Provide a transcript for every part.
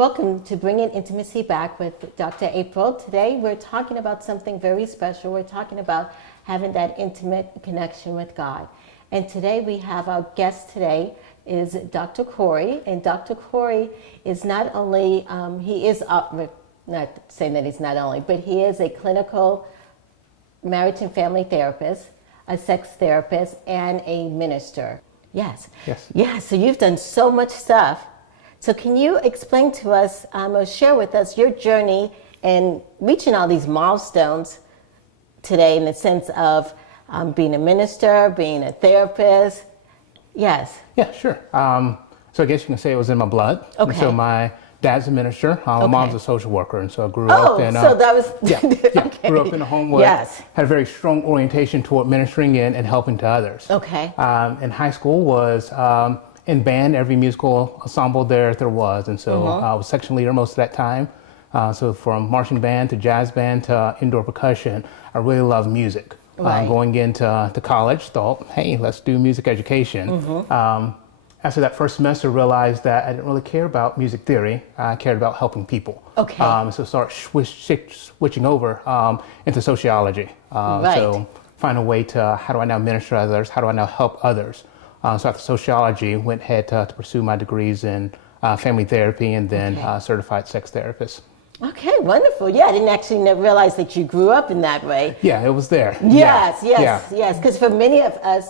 Welcome to Bringing Intimacy Back with Dr. April. Today we're talking about something very special. We're talking about having that intimate connection with God. And today we have our guest today is Dr. Corey. And Dr. Corey is not only, he is, not saying that he's not only, but he is a clinical marriage and family therapist, a sex therapist, and a minister. Yes. Yeah, so you've done so much stuff. So can you explain to us or share with us your journey in reaching all these milestones today in the sense of being a minister, being a therapist? Yes. Yeah, sure. So I guess you can say it was in my blood. Okay. So my dad's a minister. My Okay. mom's a social worker, and so I grew up in. So that was Okay. Grew up in a home where Yes. had a very strong orientation toward ministering and helping to others. Okay. In high school was in band, every musical ensemble there was, and so I was section leader most of that time. So from marching band to jazz band to indoor percussion, I really loved music. Right. Going into college, thought, hey, let's do music education. After that first semester, realized that I didn't really care about music theory. I cared about helping people. Okay. So start switching over into sociology. Right. So find a way to, how do I now minister to others? How do I now help others? So after sociology, went ahead to pursue my degrees in family therapy and then certified sex therapist. Okay, wonderful. Yeah, I didn't actually realize that you grew up in that way. Yeah, it was there. Yes. Yeah. Because for many of us,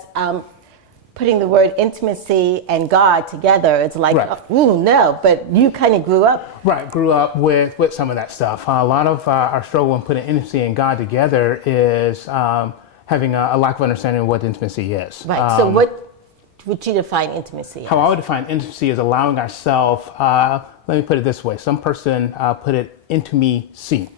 putting the word intimacy and God together, it's like, Right. No, but you kind of grew up. Right, grew up with some of that stuff. A lot of our struggle in putting intimacy and God together is having a lack of understanding of what intimacy is. Right, so what would you define intimacy as? How I would define intimacy is allowing ourselves, let me put it this way, some person put it into me seen.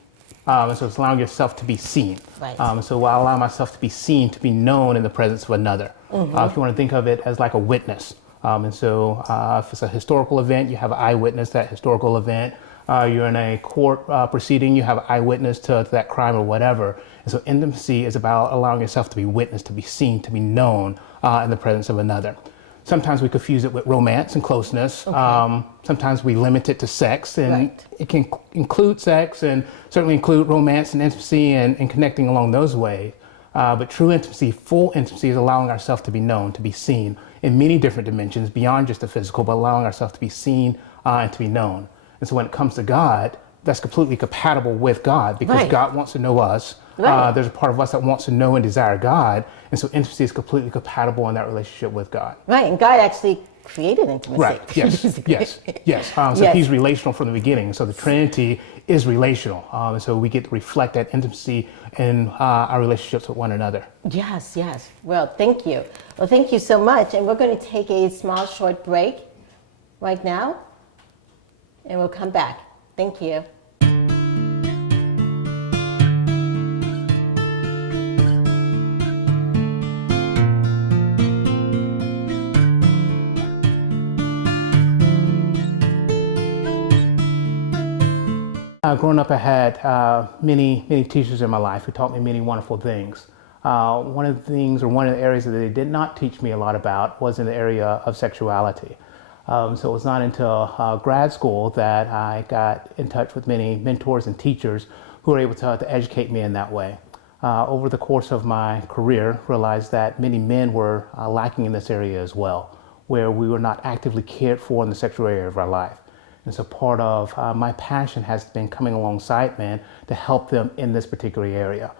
And so it's allowing yourself to be seen. Right. So I allow myself to be seen, to be known in the presence of another. If you want to think of it as like a witness. And so if it's a historical event, you have an eyewitness to that historical event. You're in a court proceeding, you have an eyewitness to that crime or whatever. And so intimacy is about allowing yourself to be witnessed, to be seen, to be known in the presence of another. Sometimes we confuse it with romance and closeness. Okay. Sometimes we limit it to sex, and Right. it can include sex and certainly include romance and intimacy and connecting along those ways. But true intimacy, full intimacy, is allowing ourselves to be known, to be seen in many different dimensions beyond just the physical, but allowing ourselves to be seen and to be known. And so when it comes to God, that's completely compatible with God because Right. God wants to know us. Right. There's a part of us that wants to know and desire God. And so intimacy is completely compatible in that relationship with God. Right, and God actually created intimacy. Right, yes. So Yes. he's relational from the beginning. So the Trinity is relational. And so we get to reflect that intimacy in our relationships with one another. Yes. Well, thank you. Well, thank you so much. And we're going to take a small, short break right now, and we'll come back. Thank you. Growing up, I had many teachers in my life who taught me many wonderful things. One of the areas that they did not teach me a lot about was in the area of sexuality. So it was not until grad school that I got in touch with many mentors and teachers who were able to educate me in that way. Over the course of my career, realized that many men were lacking in this area as well, where we were not actively cared for in the sexual area of our life. And so part of my passion has been coming alongside men to help them in this particular area,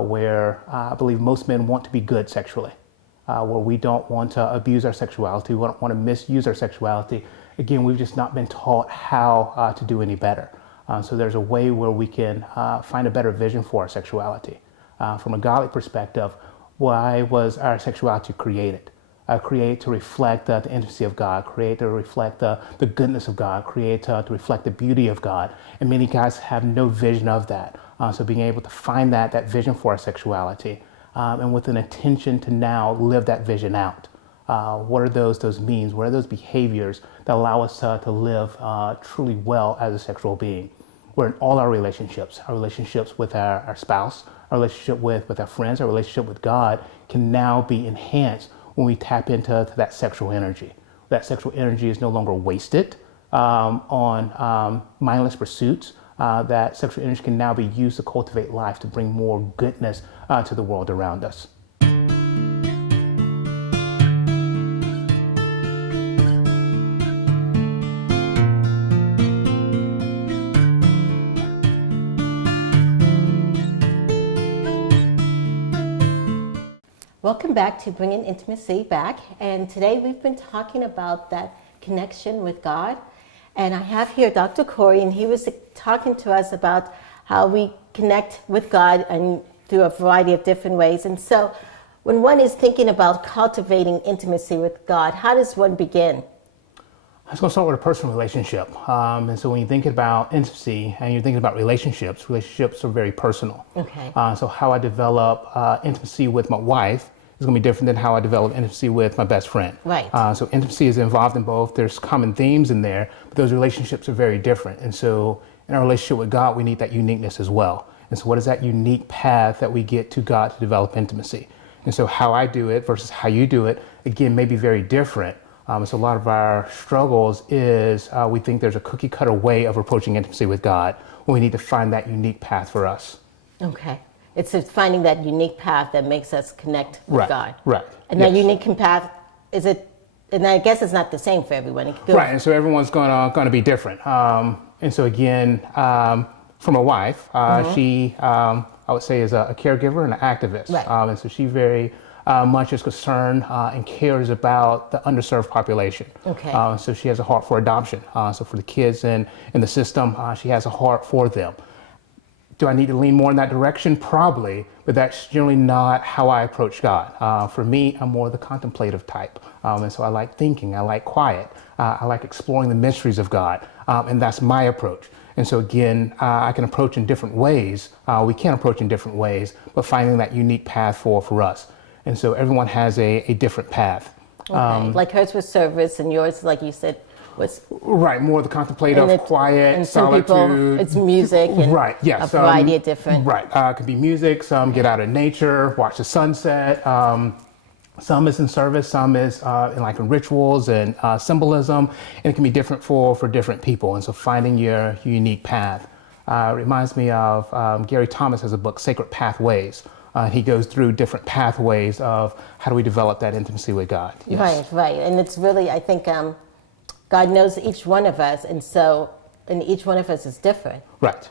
where I believe most men want to be good sexually, where we don't want to abuse our sexuality, we don't want to misuse our sexuality. Again, we've just not been taught how to do any better. So there's a way where we can find a better vision for our sexuality. From a godly perspective, why was our sexuality created? Create to reflect the intimacy of God, create to reflect the goodness of God, create to reflect the beauty of God. And many guys have no vision of that. So being able to find that vision for our sexuality and with an intention to now live that vision out. What are those means? What are those behaviors that allow us to live truly well as a sexual being? We're in all our relationships with our spouse, our relationship with our friends, our relationship with God can now be enhanced when we tap into that sexual energy. That sexual energy is no longer wasted. on mindless pursuits, that sexual energy can now be used to cultivate life, to bring more goodness to the world around us. Welcome back to Bringing Intimacy Back. And today we've been talking about that connection with God. And I have here Dr. Corey, and he was talking to us about how we connect with God and through a variety of different ways. And so when one is thinking about cultivating intimacy with God, how does one begin? I was going to start with a personal relationship. And so when you think about intimacy and you're thinking about relationships are very personal. Okay. So how I develop intimacy with my wife is going to be different than how I develop intimacy with my best friend. Right. So intimacy is involved in both. There's common themes in there, but those relationships are very different. And so in our relationship with God, we need that uniqueness as well. And so what is that unique path that we get to God to develop intimacy? And so how I do it versus how you do it, again, may be very different. So a lot of our struggles is we think there's a cookie cutter way of approaching intimacy with God when we need to find that unique path for us. Okay. It's just finding that unique path that makes us connect with God. Right. And that unique path, is it, and I guess it's not the same for everyone. It could go right. And so everyone's gonna be different. And so again, for my wife, she, I would say, is a caregiver and an activist. Right. And so she very much is concerned and cares about the underserved population. Okay. So she has a heart for adoption. So for the kids in the system, she has a heart for them. Do I need to lean more in that direction? Probably, but that's generally not how I approach God. For me, I'm more the contemplative type. And so I like thinking, I like quiet, I like exploring the mysteries of God, and that's my approach. And so again, I can approach in different ways. We can approach in different ways, but finding that unique path for us. And so everyone has a different path. Okay. Like hers was service, and yours, like you said, was right, more the contemplative, quiet, and some solitude. People, it's music and right, yes, a variety of different. Right, it could be music. Some get out of nature, watch the sunset. Some is in service, some is in rituals and symbolism, and it can be different for different people. And so finding your unique path reminds me of Gary Thomas has a book, Sacred Pathways. He goes through different pathways of how do we develop that intimacy with God. Yes. Right, and it's really, I think, God knows each one of us, and each one of us is different. Right,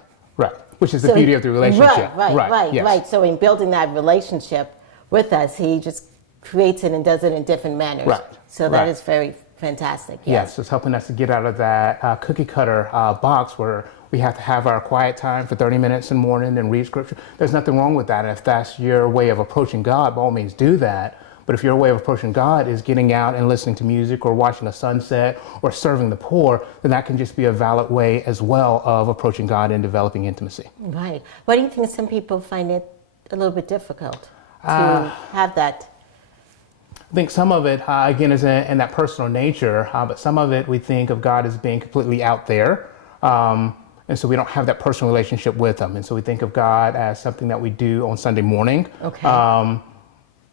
which is the beauty of the relationship. Right. So in building that relationship with us, He just creates it and does it in different manners. Right. So that is very fantastic. Yes, it's helping us to get out of that cookie cutter box where we have to have our quiet time for 30 minutes in the morning and read scripture. There's nothing wrong with that. And if that's your way of approaching God, by all means do that. But if your way of approaching God is getting out and listening to music or watching a sunset or serving the poor, then that can just be a valid way as well of approaching God and developing intimacy. Right. Why do you think some people find it a little bit difficult to have that? I think some of it, again, is in that personal nature, but some of it we think of God as being completely out there. And so we don't have that personal relationship with Him. And so we think of God as something that we do on Sunday morning. Okay.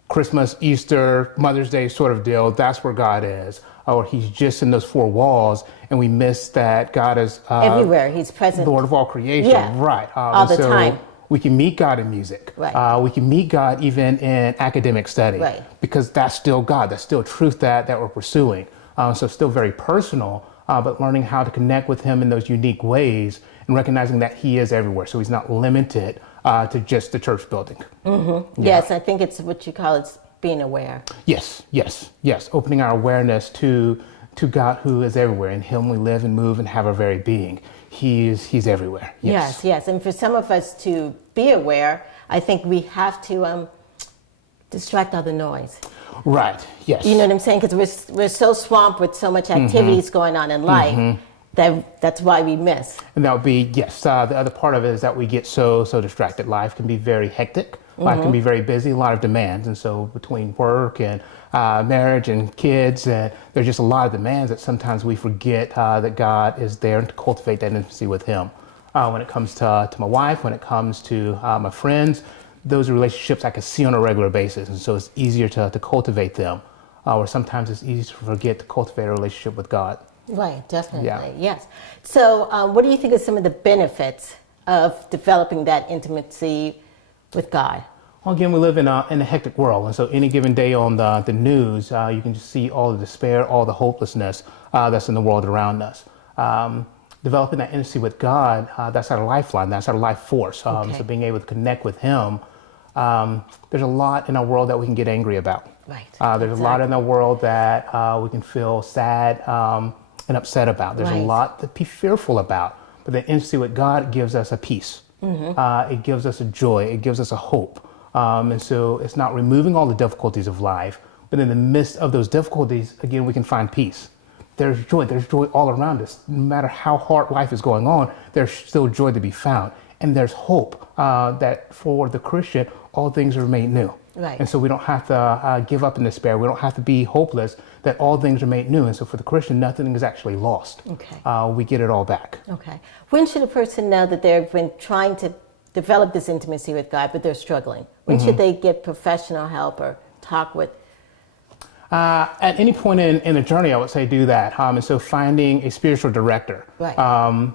Christmas, Easter, Mother's Day sort of deal, that's where God is. Or He's just in those four walls, and we miss that God is everywhere. He's present. Lord of all creation. Yeah. Right. All the time. We can meet God in music. Right. We can meet God even in academic study. Right. Because that's still God. That's still truth that we're pursuing. So still very personal, but learning how to connect with Him in those unique ways and recognizing that He is everywhere. So He's not limited to just the church building. Mm-hmm. Yeah. Yes, I think it's what you call it's being aware. Yes. Opening our awareness to God who is everywhere. In Him we live and move and have our very being. He's everywhere. Yes. And for some of us to be aware, I think we have to distract all the noise. Right, yes. You know what I'm saying? Because we're so swamped with so much activities going on in life that's why we miss. And that would be, yes. The other part of it is that we get so distracted. Life can be very hectic. Life can be very busy, a lot of demands. And so between work and marriage and kids, there's just a lot of demands that sometimes we forget that God is there to cultivate that intimacy with Him. When it comes to my wife, when it comes to my friends, those relationships I can see on a regular basis. And so it's easier to cultivate them. Or sometimes it's easy to forget to cultivate a relationship with God. Right, definitely, Yeah. yes. So, what do you think are some of the benefits of developing that intimacy with God? Well, again, we live in a hectic world, and so any given day on the news, you can just see all the despair, all the hopelessness that's in the world around us. Developing that intimacy with God, that's our lifeline, that's our life force. Okay. So being able to connect with Him, there's a lot in our world that we can get angry about. Right. There's a lot in our world that we can feel sad and upset about. There's a Right. lot to be fearful about. But the intimacy with God gives us a peace. It gives us a joy. It gives us a hope. And so it's not removing all the difficulties of life, but in the midst of those difficulties, again, we can find peace. There's joy. There's joy all around us. No matter how hard life is going on, there's still joy to be found. And there's hope that for the Christian, all things are made new. Right. And so we don't have to give up in despair. We don't have to be hopeless, that all things are made new. And so for the Christian, nothing is actually lost. Okay. We get it all back. Okay. When should a person know that they've been trying to develop this intimacy with God, but they're struggling? When should they get professional help or talk with? At any point in the journey, I would say do that. And so finding a spiritual director, Right.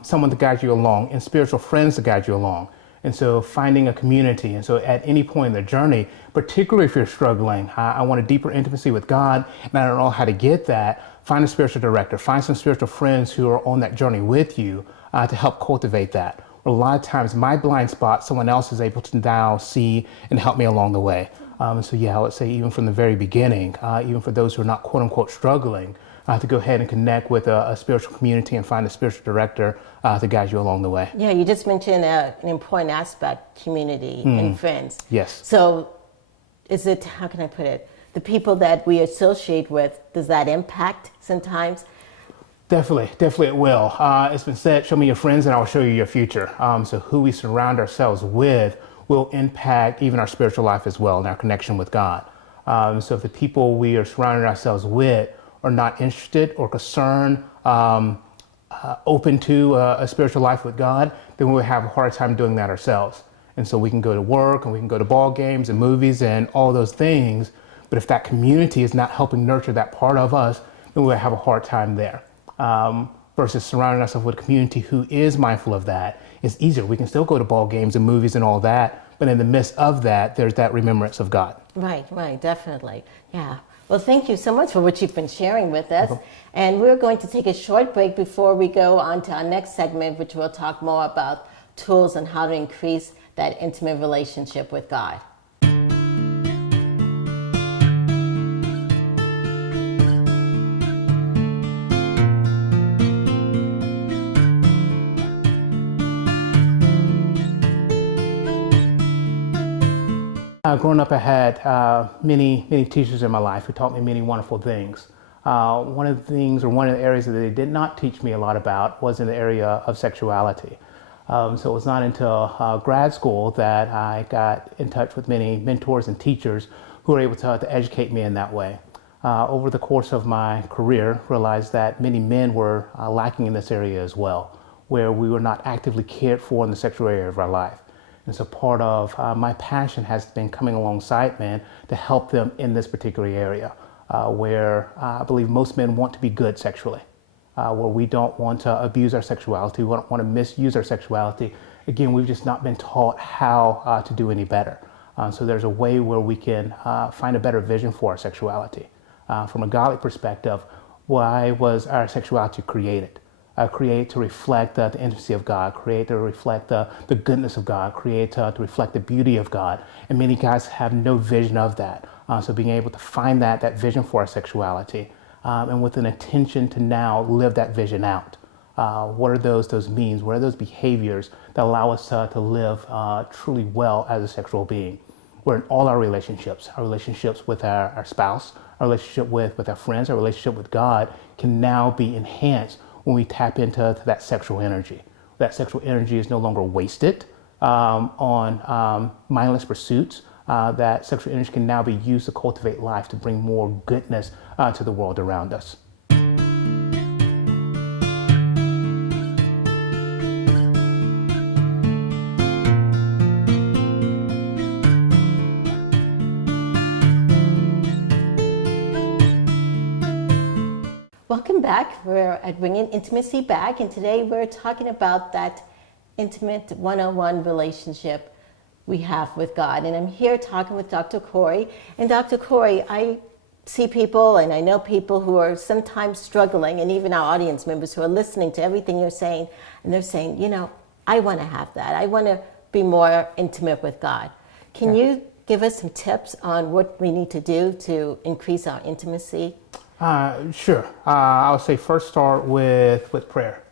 Someone to guide you along, and spiritual friends to guide you along. And so finding a community. And so at any point in the journey, particularly if you're struggling, I want a deeper intimacy with God, and I don't know how to get that, find a spiritual director, find some spiritual friends who are on that journey with you to help cultivate that. A lot of times my blind spot, someone else is able to now see and help me along the way. So yeah, I would say even from the very beginning, even for those who are not quote unquote struggling, to go ahead and connect with a spiritual community and find a spiritual director to guide you along the way. Yeah, you just mentioned an important aspect, community and friends. Yes. So is it, how can I put it, the people that we associate with, does that impact sometimes? Definitely it will. It's been said, show me your friends and I will show you your future. So who we surround ourselves with will impact even our spiritual life as well and our connection with God. So if the people we are surrounding ourselves with are not interested or concerned, open to a spiritual life with God, then we'll have a hard time doing that ourselves. And so we can go to work and we can go to ball games and movies and all those things. But if that community is not helping nurture that part of us, then we'll have a hard time there. Versus surrounding ourselves with a community who is mindful of that. It's easier. We can still go to ball games and movies and all that, but in the midst of that, there's that remembrance of God. Right, definitely. Yeah. Well, thank you so much for what you've been sharing with us. And we're going to take a short break before we go on to our next segment, which we'll talk more about tools on how to increase that intimate relationship with God. Growing up, I had many teachers in my life who taught me many wonderful things. One of the areas that they did not teach me a lot about was in the area of sexuality. So it was not until grad school that I got in touch with many mentors and teachers who were able to educate me in that way. Over the course of my career, realized that many men were lacking in this area as well, where we were not actively cared for in the sexual area of our life. And so part of my passion has been coming alongside men to help them in this particular area, where I believe most men want to be good sexually, where we don't want to abuse our sexuality, we don't want to misuse our sexuality. Again, we've just not been taught how to do any better. So there's a way where we can find a better vision for our sexuality. From a godly perspective, why was our sexuality created? Create to reflect the intimacy of God, create to reflect the goodness of God, create to reflect the beauty of God. And many guys have no vision of that. So being able to find that vision for our sexuality and with an intention to now live that vision out. What are those means? What are those behaviors that allow us to live truly well as a sexual being? We're in all our relationships with our spouse, our relationship with our friends, our relationship with God can now be enhanced when we tap into that sexual energy. That sexual energy is no longer wasted on mindless pursuits. That sexual energy can now be used to cultivate life, to bring more goodness to the world around us. Welcome back. We're at Bringing Intimacy Back, and today we're talking about that intimate one-on-one relationship we have with God. And I'm here talking with Dr. Corey. And Dr. Corey, I see people and I know people who are sometimes struggling, and even our audience members who are listening to everything you're saying, and they're saying, you know, I want to have that. I want to be more intimate with God. Can you give us some tips on what we need to do to increase our intimacy? Sure. I would say first start with prayer.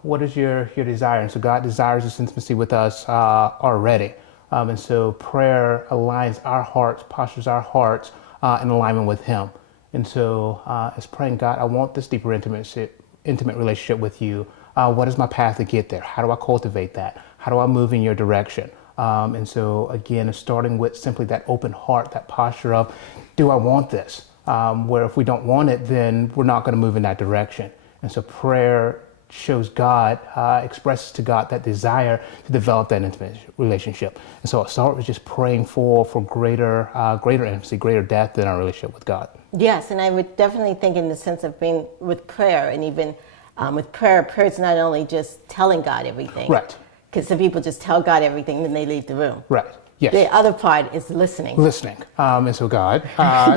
What is your desire? And so God desires this intimacy with us already. And so prayer aligns our hearts, postures our hearts in alignment with Him. And so as praying, God, I want this deeper intimate relationship with you. What is my path to get there? How do I cultivate that? How do I move in your direction? And so again, it's starting with simply that open heart, that posture of, do I want this? Where if we don't want it, then we're not going to move in that direction. And so prayer shows God, expresses to God that desire to develop that intimate relationship. And so I'll start with just praying for greater intimacy, greater depth in our relationship with God. Yes, and I would definitely think in the sense of being with prayer, and even with prayer is not only just telling God everything. Right. Because some people just tell God everything and then they leave the room. Right. Yes. The other part is listening. Listening. And so God,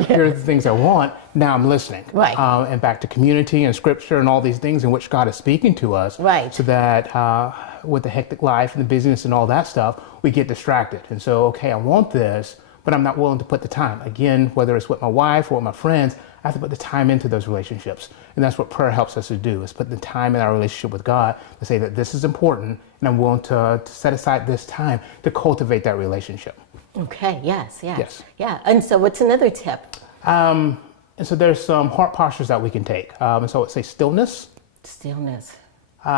here are the things I want. Now I'm listening. Right. And back to community and scripture and all these things in which God is speaking to us. Right. So that with the hectic life and the busyness and all that stuff, we get distracted. And so, okay, I want this, but I'm not willing to put the time. Again, whether it's with my wife or with my friends, I have to put the time into those relationships. And that's what prayer helps us to do, is put the time in our relationship with God to say that this is important and I'm willing to set aside this time to cultivate that relationship. Okay, yes. Yeah, and so what's another tip? And so there's some heart postures that we can take. And so I would say stillness. Stillness.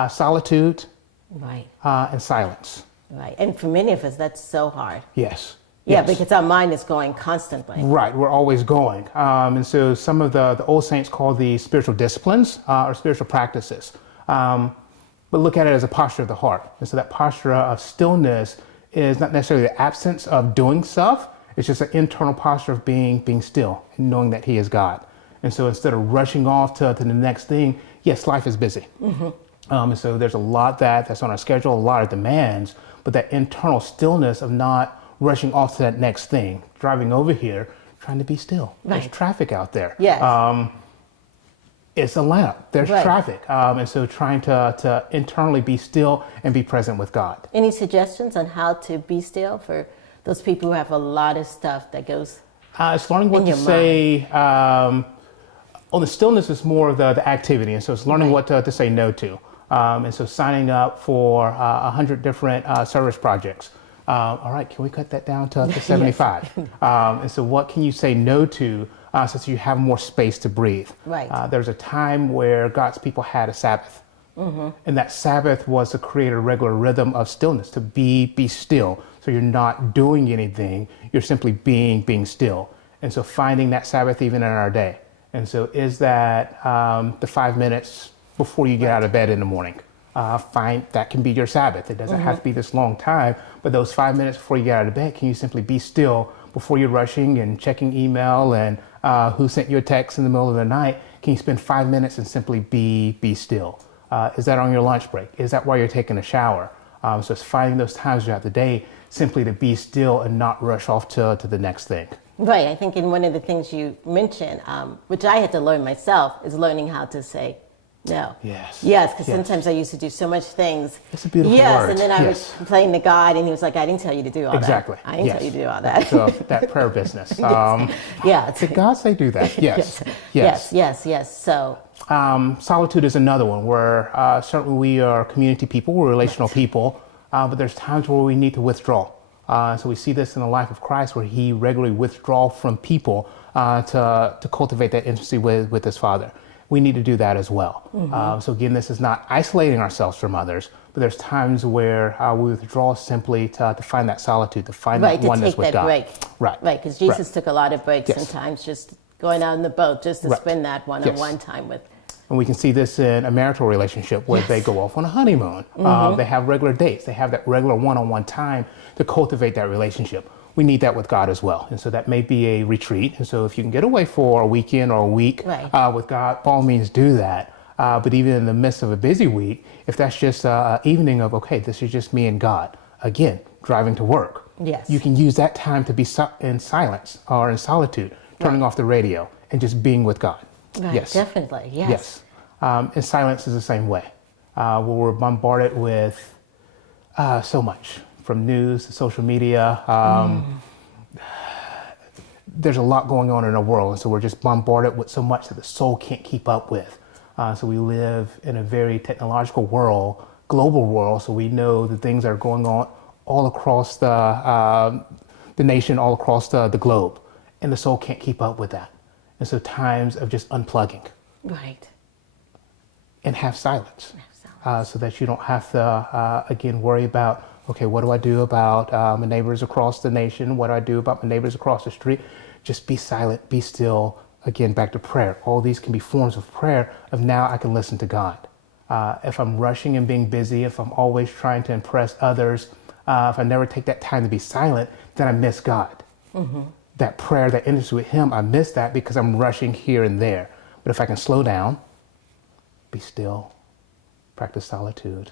Solitude. Right. And silence. Right, and for many of us, that's so hard. Yes. Yeah, Yes. because our mind is going constantly. Right, we're always going. And so some of the old saints call these spiritual disciplines or spiritual practices. But look at it as a posture of the heart. And so that posture of stillness is not necessarily the absence of doing stuff. It's just an internal posture of being still and knowing that He is God. And so instead of rushing off to the next thing, yes, life is busy. Mm-hmm. And so there's a lot that's on our schedule, a lot of demands, but that internal stillness of not rushing off to that next thing, driving over here, trying to be still. Right. There's traffic out there. Yes. It's a lineup. There's Right. traffic. And so trying to internally be still and be present with God. Any suggestions on how to be still for those people who have a lot of stuff that goes It's learning what in to your say. On the stillness is more of the activity. And so it's learning what to say no to. And so signing up for 100 different service projects. All right, can we cut that down to 75? And so what can you say no to so that you have more space to breathe? Right. There's a time where God's people had a Sabbath. Mm-hmm. And that Sabbath was to create a regular rhythm of stillness, to be still. So you're not doing anything, you're simply being still. And so finding that Sabbath even in our day. And so is that the 5 minutes before you get out of bed in the morning? Find that can be your Sabbath. It doesn't have to be this long time, but those 5 minutes before you get out of bed, can you simply be still before you're rushing and checking email and who sent you a text in the middle of the night? Can you spend 5 minutes and simply be still? Is that on your lunch break? Is that while you're taking a shower? So it's finding those times throughout the day simply to be still and not rush off to the next thing. Right. I think in one of the things you mentioned, which I had to learn myself, is learning how to say no. Yes. Yes, because sometimes I used to do so much things. It's a beautiful word. And then I would complain to God, and He was like, I didn't tell you to do all Exactly. that. I didn't tell you to do all that. So that prayer business. Did God say do that? Yes. Yes. So. Solitude is another one where certainly we are community people, we're relational people, but there's times where we need to withdraw. So we see this in the life of Christ where He regularly withdraws from people to cultivate that intimacy with His Father. We need to do that as well. Mm-hmm. So again, this is not isolating ourselves from others, but there's times where we withdraw simply to find that solitude, to find that oneness with God. Break. Right, because Jesus took a lot of breaks sometimes, just going out in the boat just to spend that one-on-one time with. And we can see this in a marital relationship where they go off on a honeymoon. They have regular dates. They have that regular one-on-one time to cultivate that relationship. we need that with God as well. And so that may be a retreat. And so if you can get away for a weekend or a week with God, by all means do that. But even in the midst of a busy week, if that's just an evening of, okay, this is just me and God, again, driving to work. Yes. You can use that time to be in silence or in solitude, turning off the radio and just being with God. Right, Yes. definitely, yes. Yes. And silence is the same way. Where we're bombarded with so much, from news to social media. There's a lot going on in our world, and so we're just bombarded with so much that the soul can't keep up with. So we live in a very technological world, global world, so we know the things that are going on all across the nation, all across the globe, and the soul can't keep up with that. And so times of just unplugging. Right. And have silence. So that you don't have to, again, worry about, okay, what do I do about my neighbors across the nation? What do I do about my neighbors across the street? Just be silent, be still. Again, back to prayer. All these can be forms of prayer of now I can listen to God. If I'm rushing and being busy, if I'm always trying to impress others, if I never take that time to be silent, then I miss God. That prayer, that intimacy with Him, I miss that because I'm rushing here and there. But if I can slow down, be still, practice solitude,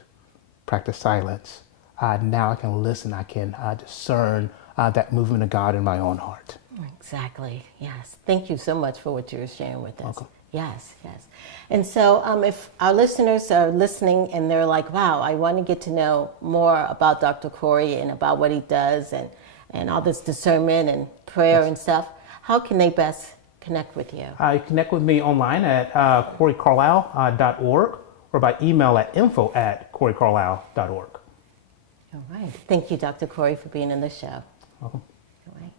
practice silence, now I can listen, I can discern that movement of God in my own heart. Exactly, yes. Thank you so much for what you're sharing with us. Welcome. Yes, yes. And so if our listeners are listening and they're like, wow, I want to get to know more about Dr. Corey and about what he does and all this discernment and prayer and stuff, how can they best connect with you? Connect with me online at CoreyCarlisle.org or by email at info@CoreyCarlisle.org. All right. Thank you, Dr. Corey, for being in the show. Welcome. All right.